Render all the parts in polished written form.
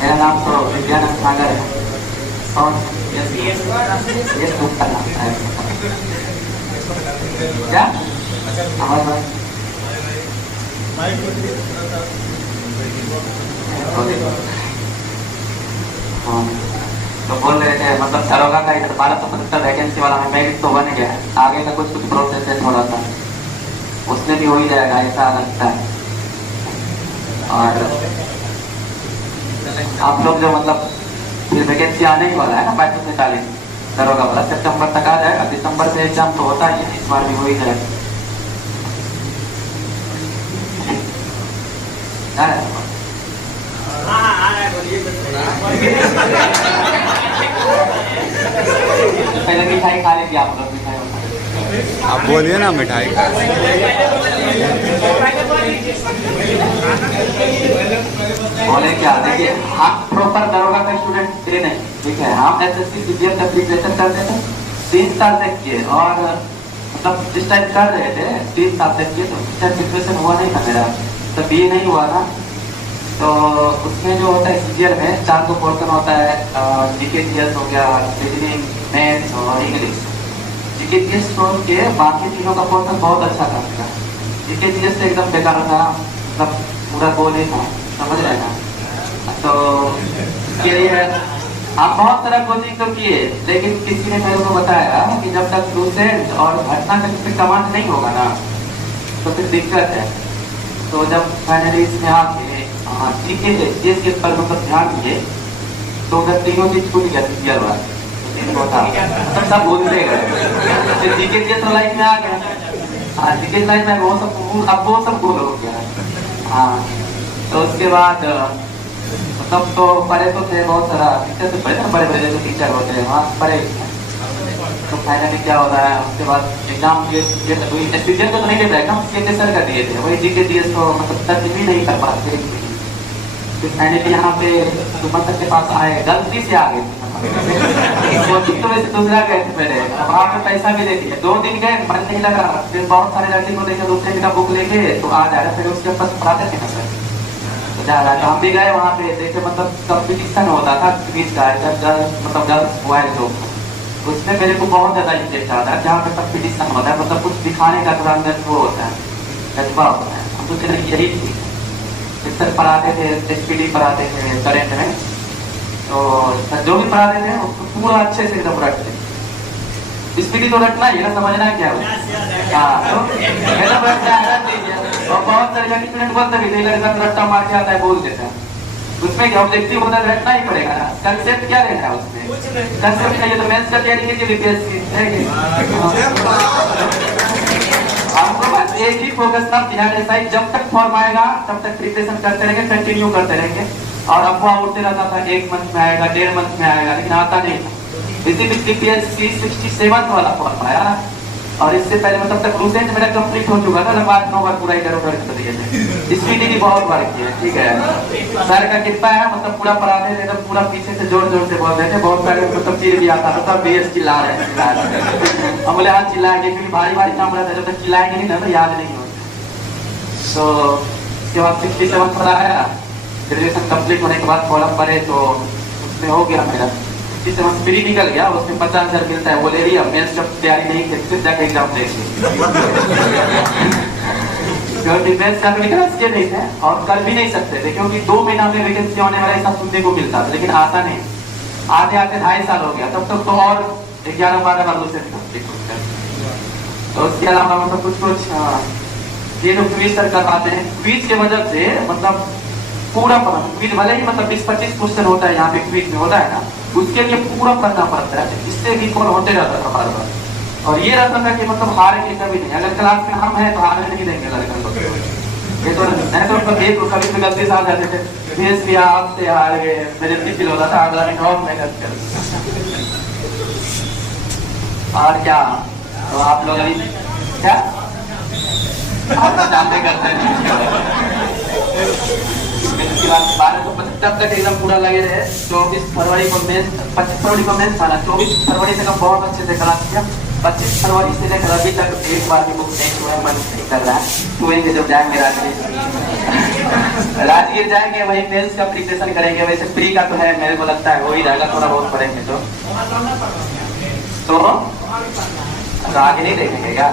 मेरा नाम तो विज्ञानंद सागर है और ये गुप्ता नाम है। क्या आवाज तो बोल रहे थे मतलब दरोगा का इधर 1275 वैकेंसी वाला में मेरिट तो बन गया है, आगे का कुछ प्रोसेस है थोड़ा सा, उसमें भी हो ही जाएगा ऐसा लगता है। और आप लोग जो मतलब फिर वैकेंसी आने ही वाला है ना 2240 दरोगा वाला, सितंबर तक आ जाएगा। दिसंबर से एग्जाम तो होता ही है, इस बार भी हो ही जाएगा। पहले मिठाई खा लीजिए आप लोग, मिठाई आप बोलिए ना मिठाई का। बोले क्या, देखिए हम प्रॉपर दरोगा का स्टूडेंट थे नहीं, ठीक है। हम SSC CGL का प्रिपरेशन करते थे 3 साल तक किए, और मतलब जिस टाइम कर रहे थे 3 साल तक किए, तो उस टाइम प्रिपरेशन हुआ नहीं था मेरा, तो BA नहीं हुआ था। तो उसमें जो होता है CGL में 4 को पोर्शन होता है, GK GS हो गया, रीजनिंग, मैथ्स और इंग्लिश। GK GS छोड़ के बाकी तीनों का पोर्शन बहुत अच्छा था मेरा। GK GS से एकदम बेकार था, मतलब पूरा गोल ही था, समझ रहे ना। तो इसके लिए आप बहुत सारा कोचिंग तो किए, लेकिन किसी ने मेरे को बताया कि जब तक डोसेंट और घटना का कमांड नहीं होगा ना तो फिर दिक्कत है। तो जब फाइनली इसमें आके GK GS के पर मतलब ध्यान दिए तो उधर तीनों चीज छूट गया, क्लियर हुआ सब भूलते गए। GK GS तो लाइफ में आ गया, GK लाइफ में वो सब अब वो सब भूल हो गया। हाँ, तो उसके बाद मतलब तो पढ़े तो थे बहुत सारा, टीचर से पढ़े ना, बड़े बड़े जैसे टीचर होते हैं वहाँ पढ़े। तो फाइनली क्या होता है, उसके बाद एग्जाम SPGL तो नहीं देता, एग्जाम सर कर दिए थे, वही GK GS तो मतलब टच भी नहीं कर पाते। फिर फाइनली यहाँ पे सुमन सर के पास आए, गलती से आ गए कोचिंग तो वैसे दूसरा गए थे पहले, वहाँ पे पैसा भी दे दिए। 2 दिन गए, मन नहीं लगा, फिर बहुत सारे लड़की को देखे, दूसरे का बुक लेके तो आ जा रहे, फिर उसके पास पढ़ाते थे ना सर, तो जा रहा था। हम भी गए वहाँ पे, देखे मतलब कंपटीशन होता था क्विज का, मतलब गर्ल्स बॉयज जो, उसमें मेरे को बहुत ज्यादा इंटरेस्ट आता है, जहाँ पे कंपटीशन होता है, मतलब कुछ दिखाने का थोड़ा अंदर वो होता है, जज्बा होता है। हम सोचे यही थी। सर पढ़ाते थे, SPD पढ़ाते थे करेंट में, तो सर जो भी पढ़ाते थे उसको पूरा अच्छे से एकदम रटते। SPD तो रटना ही ना, समझना है क्या। हाँ, तो और बहुत सारे स्टूडेंट बोलते भी थे रट्टा मार के आता है, बोल देता है। उसमें क्या ऑब्जेक्टिव होता है, रटना ही पड़ेगा ना। कंसेप्ट क्या लेना है उसमें, कंसेप्ट चाहिए तो मेंस का तैयारी कीजिए, BPSC है कि हमको बस एक ही फोकस था, जब तक फॉर्म आएगा तब तक प्रिपरेशन करते रहेंगे, कंटिन्यू करते रहेंगे। और अफवाह उठते रहता था 1 मंथ में आएगा, 1.5 मंथ में आएगा, लेकिन आता नहीं था। इसी बीच BPSC 67 वाला फॉर्म आया, और इससे पहले मतलब तक लूसेंट मेरा कंप्लीट हो चुका था, लगभग 9 बार पूरा इधर उधर कर दिए थे। SPD भी बहुत बार किया, ठीक है। सर का कृपा है, मतलब पूरा पढ़ाते थे, तो पूरा पीछे से जोर जोर से बोल रहे थे, बहुत सारे मतलब चीज भी आता था, सब BS चिल्ला रहे हैं। हम बोले हाँ चिल्लाएंगे, क्योंकि भारी भारी काम रहता है, जब तक चिल्लाएंगे नहीं ना तो याद नहीं होता। तो उसके बाद 67 पढ़ाया, ग्रेजुएशन कंप्लीट होने के बाद फॉर्म भरे, तो उसमें हो गया मेरा 67 फ्री निकल गया। उसमें 50,000 मिलता है, वो ले लिया। मेंस जब तैयारी नहीं की, फिर जाके एग्जाम दे डिफेंस का निकला, इसके नहीं थे और कर भी नहीं सकते थे, क्योंकि 2 महीना में वैकेंसी होने वाला ऐसा सुनने को मिलता था, लेकिन आता नहीं। आते आते 2.5 साल हो गया, तब तक तो और 11-12 बार दूसरे कंप्लीट हो गया। तो उसके अलावा मतलब कुछ ये लोग क्विज सर करवाते हैं, क्विज के वजह से मतलब पूरा पढ़ना, क्विज भले ही मतलब 20-25 क्वेश्चन होता है यहाँ पे क्विज में होता है ना, उसके लिए पूरा पढ़ना पड़ता है, इससे भी कौन होते रहता था बार बार। और ये रहता था कि मतलब हारे के कभी नहीं, अगर क्लास में हम हैं तो हारने नहीं देंगे लड़का लोग। ये तो नहीं तो कभी भी गलती से आ जाते थे, भेज दिया आपसे हार गए, मेरे फील होता था, अगला दिन और मेहनत कर। और क्या, तो आप लोग अभी क्या आप जानते करते हैं फिर उसके बाद 1275 तक एकदम पूरा लगे रहे। 24 फरवरी को मेंस, 25 फरवरी को मेंस था ना, 24 फरवरी तक हम बहुत अच्छे से क्लास किया। 25 फरवरी से लेकर अभी तक एक बार भी बुक नहीं हुआ, मन नहीं कर रहा है। छुएंगे जब जाएंगे राजगीर, राजगीर जाएंगे वही मेंस का प्रिपरेशन करेंगे। वैसे प्री का तो है, मेरे को लगता है हो ही जाएगा, थोड़ा बहुत पढ़ेंगे तो आगे नहीं देखेंगे क्या?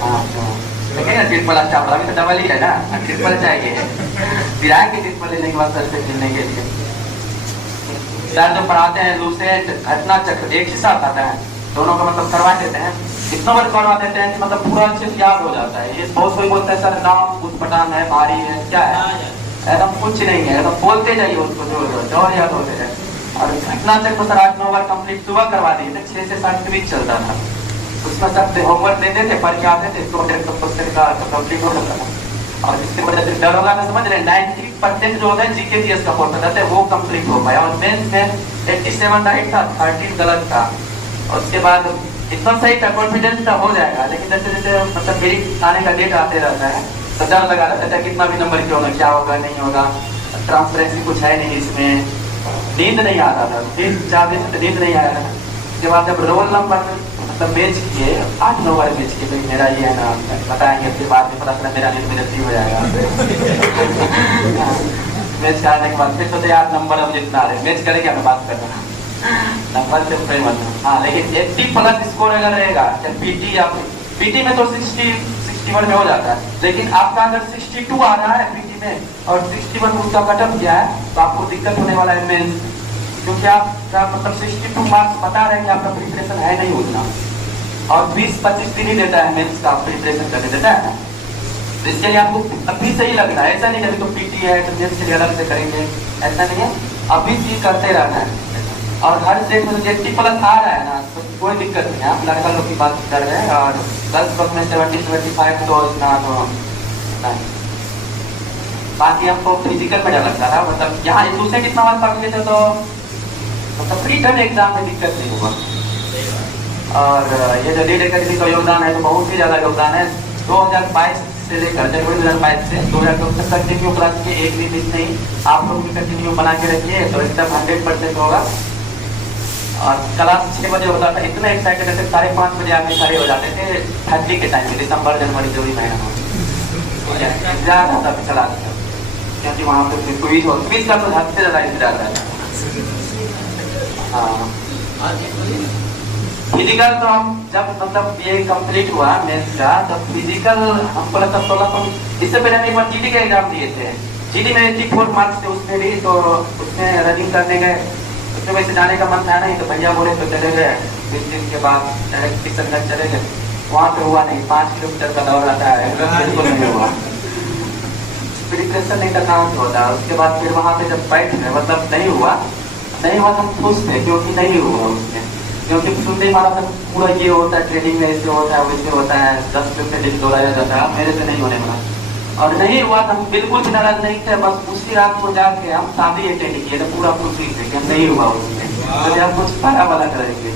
हाँ देखिए ना, ट्रिपल अच्छा पड़ा, अभी तो डबल ही है ना, ट्रिपल चाहिए। विराट के ट्रिपल लेने के बाद सर पे मिलने के लिए सर जो पढ़ाते हैं लूसेंट, घटना चक्र एक ही साथ आता है, दोनों का मतलब करवा देते हैं। इतना बार करवा देते हैं कि मतलब पूरा अच्छे से याद हो जाता है। ये बहुत कोई बोलता है सर नाम उठपटांग है, भारी है, क्या है, एकदम कुछ नहीं है, एकदम बोलते जाइए उसको जो याद होते जाए। और घटना चक्र सर 8-9 बार कंप्लीट सुबह करवा दिए थे, 6 से 7 के बीच चलता था। उसमें सब होमवर्क देते थे, पढ़ के आते थे, तो क्वेश्चन का कंप्लीट हो जाता था। और इसके वजह से डर होगा ना, समझ रहे, 90% जो होता है जीके जीएस का पोर्शन रहता है वो कंप्लीट हो पाया। और मेंस में 87 राइट था, 13 गलत था। और उसके बाद इतना सही था, कॉन्फिडेंस था हो जाएगा। लेकिन जैसे जैसे मतलब मेरी आने का डेट आते रहता है तो डर लगा रहता है कितना भी नंबर क्यों ना, क्या होगा नहीं होगा, ट्रांसपेरेंसी कुछ है नहीं इसमें। नींद नहीं आता था, 3-4 दिन से नींद नहीं आया था। उसके बाद जब रोल नंबर मतलब मैच किए, 8-9 बार मैच किए, भाई मेरा ये है ना, बताएंगे फिर बाद में पता चला मेरा नींद में जल्दी हो जाएगा। मैच कराने के बाद फिर तो यार नंबर अब जितना आ रहे मैच करेंगे, हमें बात करना नंबर से कोई मतलब। हाँ लेकिन 80+ स्कोर अगर रहेगा पीटी या पीटी में तो 61 में हो जाता है। लेकिन आपका अगर 62 आ रहा है पीटी में और 61 उसका कटअप किया है तो आपको दिक्कत होने वाला है मेंस, क्योंकि आपका मतलब 62 मार्क्स बता रहे हैं कि आपका प्रिपरेशन है नहीं उतना। और 20-25 दिन ही देता है मेंस का प्रिपरेशन करने देता है। तो इसके लिए आपको अभी से ही लगना है, ऐसा नहीं कि तो पीटी है तो मेंस के लिए अलग से करेंगे, ऐसा नहीं है, अभी से करते रहना है। और हर सेट में 80+ आ रहा है ना तो कोई दिक्कत नहीं है। आप लड़का लोग की बात कर रहे हैं और 10 वक्त में 70-75 तो इतना तो नहीं। बाकी हमको फिजिकल में डर लगता था, मतलब यहाँ एक दूसरे कितना मार्क्स पकड़े थे तो मतलब रिटर्न एग्जाम में दिक्कत नहीं हुआ। और ये जो लीड एकेडमी का योगदान है तो बहुत ही ज्यादा योगदान है। 2022 से लेकर जनवरी 2022 से 2024 तक कंटिन्यू क्लास के एक भी मिस नहीं। आप लोग भी कंटिन्यू बना के रखिए तो एकदम 100% होगा। और क्लास 6 बजे होता था, इतना एक्साइटेड थे, 5:30 बजे आके खड़े हो जाते थे ठंडी के टाइम में, दिसंबर जनवरी जो भी महीना हो ज्यादा था चला था, क्योंकि वहाँ पे क्विज का तो हद से ज्यादा इंतजार रहता है। हाँ फिजिकल तो हम जब मतलब ये कंप्लीट हुआ मेंस का तब फिजिकल हमको लगता 1600, इससे पहले हम एक बार जीडी का एग्जाम दिए थे। जीडी में 84 मार्क्स थे उसमें भी, तो उसमें रनिंग करने गए, उसमें वैसे जाने का मन था नहीं तो भैया बोले तो चले गए। 20 दिन के बाद डायरेक्ट किशनगंज चले गए, वहाँ पे हुआ नहीं, 5 किलोमीटर का दौड़ आता है, बिल्कुल नहीं हुआ, प्रिपरेशन नहीं करना होता। उसके बाद फिर वहाँ पे जब बैठ गए मतलब नहीं हुआ तो हम खुश थे क्योंकि नहीं हुआ उसमें, क्योंकि सुनने वाला था पूरा ये होता है ट्रेनिंग में ऐसे होता है वैसे होता है, 10 किलोमीटर दौड़ाया जाता है, मेरे से नहीं होने वाला। और नहीं हुआ तो हम बिल्कुल भी नाराज नहीं थे, बस उसी रात को जाके हम शादी अटेंड किए थे पूरा खुशी थे कि नहीं हुआ उसमें, तो हम कुछ पढ़ा वाला करेंगे।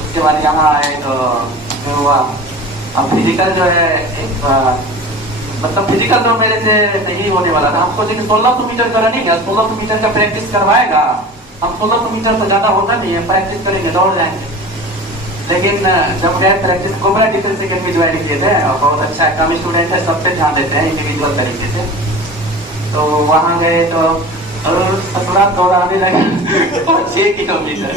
उसके बाद यहाँ आए तो हुआ। अब फिजिकल जो है एक मतलब फिजिकल तो मेरे से नहीं होने वाला था। हमको लेकिन 1600 मीटर का रनिंग है, 1600 मीटर का प्रैक्टिस करवाएगा। हम 1600 मीटर तो ज्यादा होता नहीं है, प्रैक्टिस करेंगे, दौड़ जाएंगे। लेकिन जब गए practice cobra defence academy join किए थे और बहुत अच्छा है, कम स्टूडेंट है, सब पे ध्यान देते हैं इंडिविजुअल तरीके से। तो वहाँ गए तो ससुराल दौड़ाने लगे 6 किलोमीटर।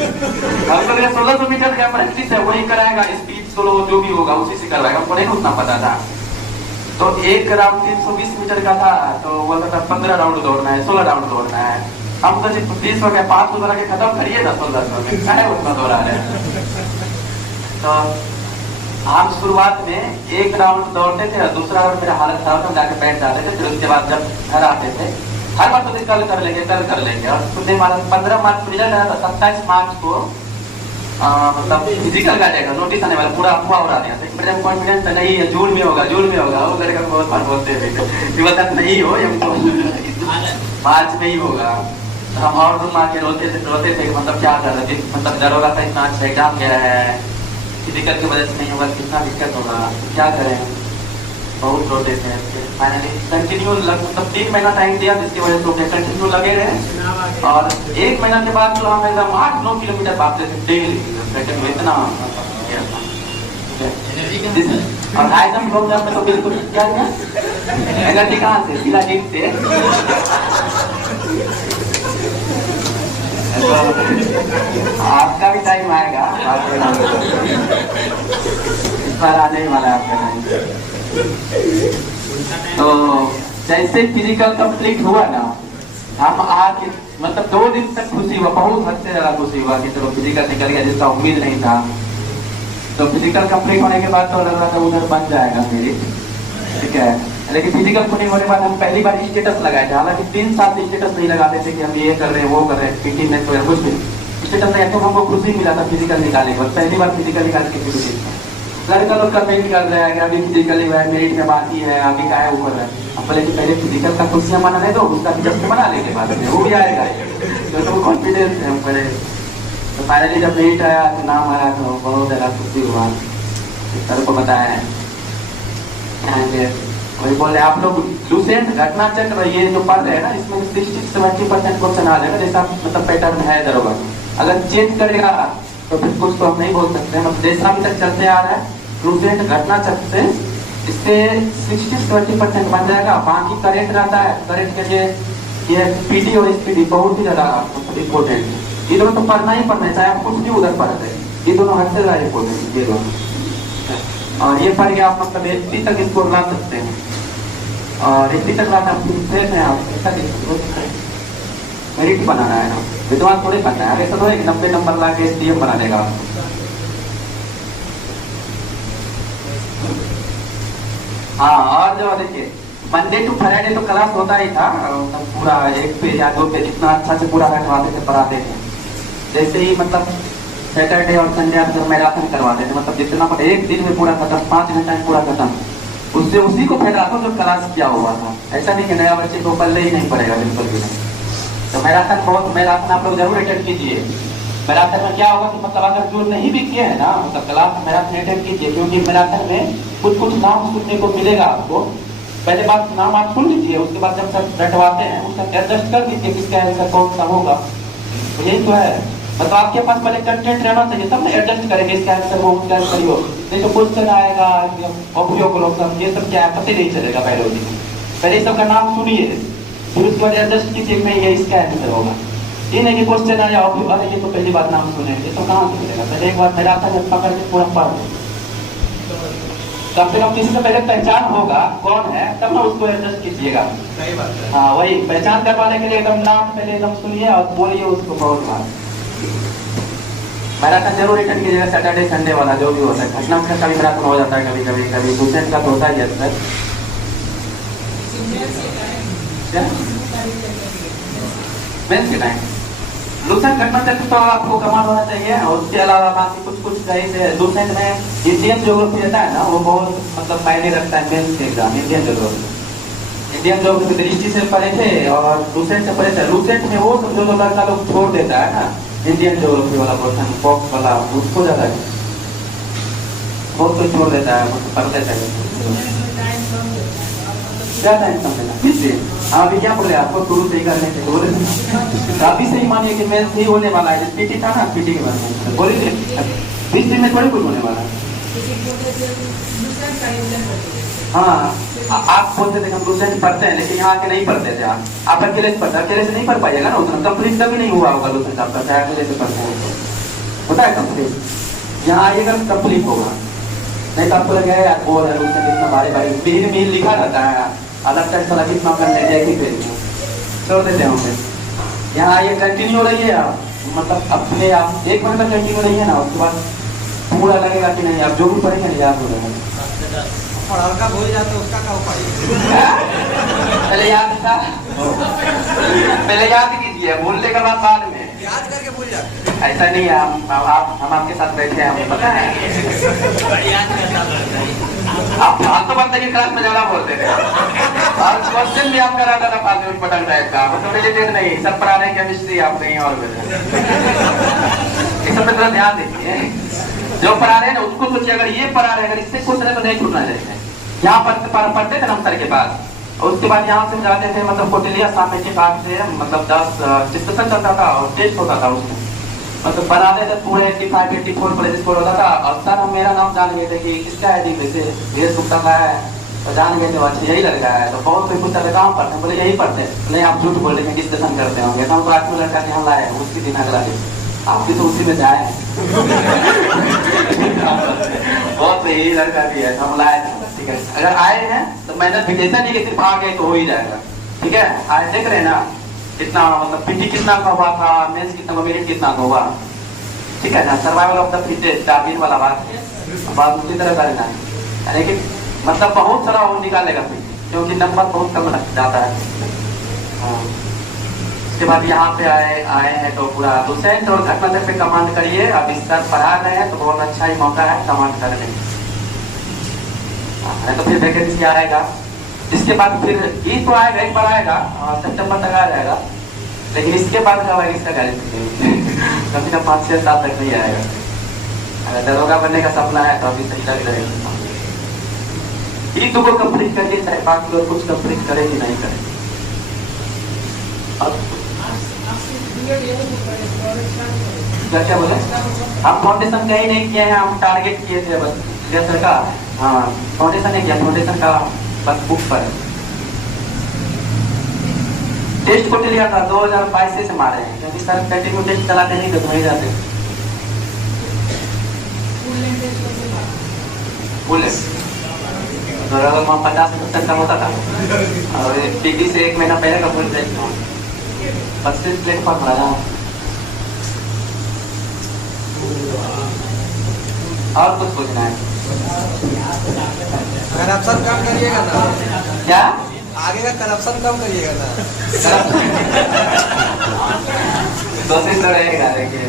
हमको 1600 मीटर का प्रैक्टिस है, वही कराएगा, स्पीड स्लो जो भी होगा उसी से करवाएगा, हमको नहीं उतना पता था। तो एक राउंड 320 मीटर का था, तो वो था 15 राउंड दौड़ना है, 16 राउंड दौड़ना है। हम तो 20 हो गया, 500 दौड़ा के खत्म करिए ना, 1600 में क्या है उतना दौड़ा है। तो हम शुरुआत में एक राउंड दौड़ते थे और दूसरा राउंड मेरा हालत खराब था, जाके बैठ जाते थे। फिर उसके बाद जब घर आते थे हर बार तो कल कर लेंगे और खुद हमारा 15 मार्च को रिजल्ट आया था, 27 मार्च को मतलब फिजिकल का जाएगा, नोटिस आने वाला, पूरा अफवाह उड़ा दिया था। मेरा कॉन्फिडेंस नहीं है, जून में होगा। वो लड़का बहुत बार बोलते थे नहीं हो, मार्च में ही होगा। हम और रूम आके रोते थे मतलब क्या कर रहे थे, मतलब दरोगा का इतना अच्छा एग्जाम गया है, फिजिकल की वजह से नहीं होगा, कितना दिक्कत होगा, क्या करें। बहुत रोते थे। फाइनली कंटिन्यू मतलब 3 महीना टाइम दिया, जिसकी वजह से कंटिन्यू लगे रहे। और 1 महीना के बाद जो हम एकदम 8-9 किलोमीटर भागते थे डेली, इतना और हाई जंप लॉन्ग जंप में तो बिल्कुल क्या है, एनर्जी कहाँ से, सीधा जिम से। आपका भी टाइम आएगा, इस बार आने ही वाला है आपका टाइम। तो जैसे फिजिकल कंप्लीट हुआ ना, हम आज मतलब 2 दिन तक खुशी हुआ, बहुत हद से ज्यादा खुशी हुआ कि चलो फिजिकल निकल गया, जिसका उम्मीद नहीं था। तो फिजिकल कंप्लीट होने के बाद तो लग रहा था उधर बन जाएगा मेरी, ठीक है। लेकिन फिजिकल होने के बाद हम पहली बार स्टेटस लगाए थे, हालांकि 3 साल से स्टेटस नहीं लगाते थे कि हम ये कर रहे हैं वो कर रहे हैं, फिटनेस वगैरह कुछ भी स्टेटस नहीं। तो हमको खुशी मिला था फिजिकल निकालने के बाद, पहली बार फिजिकल निकाल के खुशी था। लड़का लोग कमेंट कर रहे हैं कि अभी फिजिकली मेरिट में बाकी है, अभी क्या है वो कर रहा है। अब बोले कि पहले फिजिकल का खुशियाँ मनाने दो, उसका भी जस्ट मना लेंगे बाद में, वो भी आएगा। तो कॉन्फिडेंस है हम पहले। तो फाइनली जब मेरिट आया तो नाम आया तो बहुत ज़्यादा खुशी हुआ, सर को बताया है। वही बोले आप लोग लूसेंट घटना चक्र ये जो पढ़ रहे हैं ना, इसमें 60-70% क्वेश्चन आ जाएगा, जैसा मतलब पैटर्न है दरोगा। अगर चेंज करेगा तो फिर कुछ तो हम नहीं बोल सकते, मतलब जैसा अभी तक चलते आ रहा है लूसेंट घटना चक्र से, इससे 60-70% बन जाएगा। बाकी करेंट रहता है, करेंट के लिए ये पीडी और स्पीडी बहुत ही ज्यादा मतलब इम्पोर्टेंट है। ये दोनों तो पढ़ना ही पढ़ना है, चाहे आप कुछ भी उधर पढ़ रहे हैं, ये दोनों हद से ज्यादा इम्पोर्टेंट है ये दोनों। और ये पढ़ के आप मतलब 80 तक स्कोर ला सकते हैं, और 80 तक लाना फिर आप ऐसा मेरिट बनाना है ना, विद्वान थोड़े बनना है। ऐसा तो है 90 नंबर ला के SDM बना देगा। हाँ, और जो देखिए मंडे टू फ्राइडे तो क्लास होता ही था, पूरा 1 पेज या 2 पेज इतना अच्छा से पूरा हटवाते थे, पढ़ाते थे। जैसे ही मतलब सैटरडे और संडे आप मैराथन करवाते थे, मतलब जितना मतलब 1 दिन में पूरा खत्म, 5 घंटा में पूरा खत्म। उससे उसी को फायदा था जो क्लास किया हुआ था। ऐसा नहीं कि नया बच्चे को पल्ले ही नहीं पड़ेगा, बिल्कुल भी नहीं। तो मैराथन आप लोग जरूर अटेंड कीजिए। मैराथन में क्या होगा कि मतलब अगर जो नहीं भी किए हैं ना, मतलब क्लास मैराथन अटेंड कीजिए, क्योंकि मैराथन में कुछ नाम सुनने को मिलेगा आपको। पहले बात नाम आप सुन लीजिए, उसके बाद जब सब रटवाते हैं उसका एडजस्ट कर दीजिए किसका आंसर कौन सा होगा। तो यही तो है, मतलब आपके पास पहले कंटेंट रहना चाहिए, तब ना एडजस्ट करेंगे इसका आंसर वो उसका आंसर हो। नहीं तो क्वेश्चन आएगा ऑब्जेक्ट ये सब क्या है पता नहीं चलेगा। पहले सबका नाम सुनिए, फिर उसके बाद एडजस्ट कीजिए में ये इसका आंसर होगा। ये नहीं कि क्वेश्चन आया अरे ये तो पहली बार नाम सुने, ये तो कहाँ से मिलेगा। पहले एक बार मैराथन में पकड़ के पूरा पढ़, कम से कम किसी से पहले पहचान होगा कौन है, तब ना उसको एडजस्ट कीजिएगा। सही बात है। हाँ, वही पहचान करवाने के लिए एकदम नाम पहले एकदम सुनिए और बोलिए उसको बहुत बार। मैराथन जरूर अटेंड कीजिएगा, सैटरडे संडे वाला जो भी होता है। घटना का कभी मैराथन हो जाता है, कभी दूसरे का तो होता ही है। मेंस के टाइम लूसेंट घटना चक्र तो आपको कमाल होना चाहिए। और उसके अलावा बाकी कुछ कहीं से लूसेंट में इंडियन ज्योग्राफी रहता है ना, वो बहुत मतलब मायने रखता है मेंस के एग्जाम। इंडियन ज्योग्राफी दृष्टि से पढ़े थे और लूसेंट से पढ़े थे। लूसेंट में वो जो लड़का लोग छोड़ देता है ना, इंडियन ज्योग्राफी वाला क्वेश्चन बॉक्स वाला, उसको ज्यादा बहुत कोई छोड़ देता है, मतलब पढ़ते थे क्या टाइम समझेगा किससे। हाँ, अभी क्या बोले आपको शुरू से ही करने से बोले थे, अभी से ही मानिए कि मेंस ही होने वाला है। पीटी था ना, पीटी के बारे में बोले थे 20 दिन में थोड़ी कुछ होने वाला है। हाँ, आप बोलते थे हम लूसेंट पढ़ते हैं, लेकिन यहाँ के नहीं पढ़ते थे। आप अकेले से पढ़ते, अकेले से नहीं पढ़ पाइएगा ना, उतना कंप्लीट कभी नहीं हुआ होगा लूसेंट आपका, चाहे अकेले से पढ़ते हैं होता है कंप्लीट। यहाँ आइएगा कंप्लीट होगा, नहीं तो आपको लगेगा यार बोल है लूसेंट इतना भारी भारी मील लिखा रहता है, अलग टाइप वाला कितना कर लेते हैं, एक ही छोड़ देते हैं हमें। यहाँ आइए कंटिन्यू रहिए आप, मतलब अपने आप 1 महीने तक कंटिन्यू रहिए ना, उसके बाद पूरा लगेगा कि नहीं आप जो भी पढ़ेंगे नहीं याद हो जाएगा। हल्का भूल जाते उसका क्या उपाय? पहले याद था, पहले याद कीजिए, भूलने के बाद में याद करके भूल जाते। ऐसा नहीं है, हम आपके साथ बैठे हैं, हमें पता है। आप फालतू बंदे की क्लास में ज्यादा बोलते थे और क्वेश्चन भी आपका रहता था फालतू पटक टाइप का, मतलब रिलेटेड नहीं, सब पढ़ा रहे केमिस्ट्री आप कहीं और इस सब पे थोड़ा ध्यान दीजिए। जो पढ़ा रहे हैं ना उसको सोचिए, अगर ये पढ़ा रहे, अगर इससे क्वेश्चन है तो नहीं छूटना चाहिए। यहाँ पढ़ते थे ना हम सर के पास, और उसके बाद यहाँ से जाते थे मतलब कोटिलिया सामने के पास से, मतलब 10 डिस्कशन चलता था और टेस्ट होता था उसमें, मतलब बनाते थे पूरे 85 84 प्लेस स्कोर होता था। और सर हम मेरा नाम जान गए थे कि किसका है, वैसे धीरे सुखता का है, तो जान गए थे अच्छा यही लड़का है। तो बहुत कोई पूछा कहाँ पढ़ते हैं, बोले यही पढ़ते हैं। नहीं आप झूठ बोल रहे हैं, किस स्टेशन करते होंगे, हम तो आठवीं लड़का यहाँ लाए उसकी दिन अगला दिन, आपकी तो उसी में जाए हैं। बहुत यही लड़का भी है, हम लाए थे। ठीक है, अगर आए हैं तो मेहनत भी, जैसा नहीं कि सिर्फ आ गए तो हो ही जाएगा। ठीक है, आज देख रहे हैं ना कितना मतलब पीटी कितना का हुआ था, मेंस कितना मेरिट कितना का हुआ। ठीक है ना, survival of the fittest Darwin वाला बात उसी तरह करना है, यानी कि मतलब बहुत सारा वो निकालेगा फिर, क्योंकि नंबर बहुत कम जाता है। हाँ, उसके बाद यहाँ पे आए हैं तो पूरा डोसेंट और घटना तक पे कमांड करिए। अब इस सर पढ़ा रहे हैं तो बहुत अच्छा ही मौका है कमांड करने, तो फिर वैकेंसी आएगा। इसके बाद फिर ई तो आएगा, एक बार आएगा सितंबर तक आ जाएगा, लेकिन इसके बाद क्या होगा इसका गारंटी नहीं। कभी ना 5-6 साल तक नहीं आएगा। अगर दरोगा बनने का सपना है तो अभी सही लग रहेगा। ई तो को कंप्लीट करिए, चाहे बाकी लोग कुछ कंप्लीट करे कि नहीं करे। क्या बोले, हम फाउंडेशन कहीं नहीं किए हैं, हम टारगेट किए थे बस सर का। हाँ, फाउंडेशन नहीं किया, फाउंडेशन का बस बुक पर टेस्ट को लिया था 2022 से मारे हैं, क्योंकि सर कंटिन्यू टेस्ट चलाते नहीं थे तो वहीं जाते बोले। 50% कम होता था, और डिग्री से 1 महीना पहले का फुल टेस्ट 25 प्लेटफॉर्म रहा। और कुछ पूछना है? करप्शन कम करिएगा ना, क्या आगे का करप्शन कम करिएगा ना। कोशिश तो रहेगा, देखिए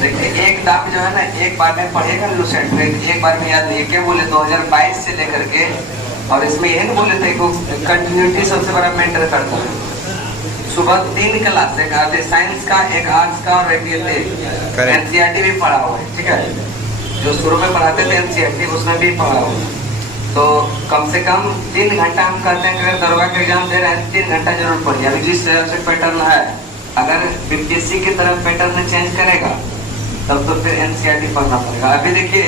देखिए एक दाम जो है ना, एक बार में पढ़ेगा लूसेंट एक बार में याद लेके बोले 2022 से लेकर के, और इसमें यही बोले थे कंटिन्यूटी सबसे बड़ा मेंटर करता है। सुबह 3 क्लास, एक आते साइंस का, एक आर्ट्स का, और एक एनसीईआरटी भी पढ़ा हुआ है। ठीक है, जो शुरू में पढ़ाते थे एनसीईआरटी उसमें भी पढ़ा हुआ है। तो कम से कम 3 घंटा हम कहते हैं कि अगर दरोगा का एग्जाम दे रहे हैं 3 घंटा जरूर पढ़िए। अभी जिस पैटर्न है, अगर बीपीएससी की तरफ पैटर्न चेंज करेगा तब तो फिर एनसीईआरटी पढ़ना पड़ेगा। अभी देखिए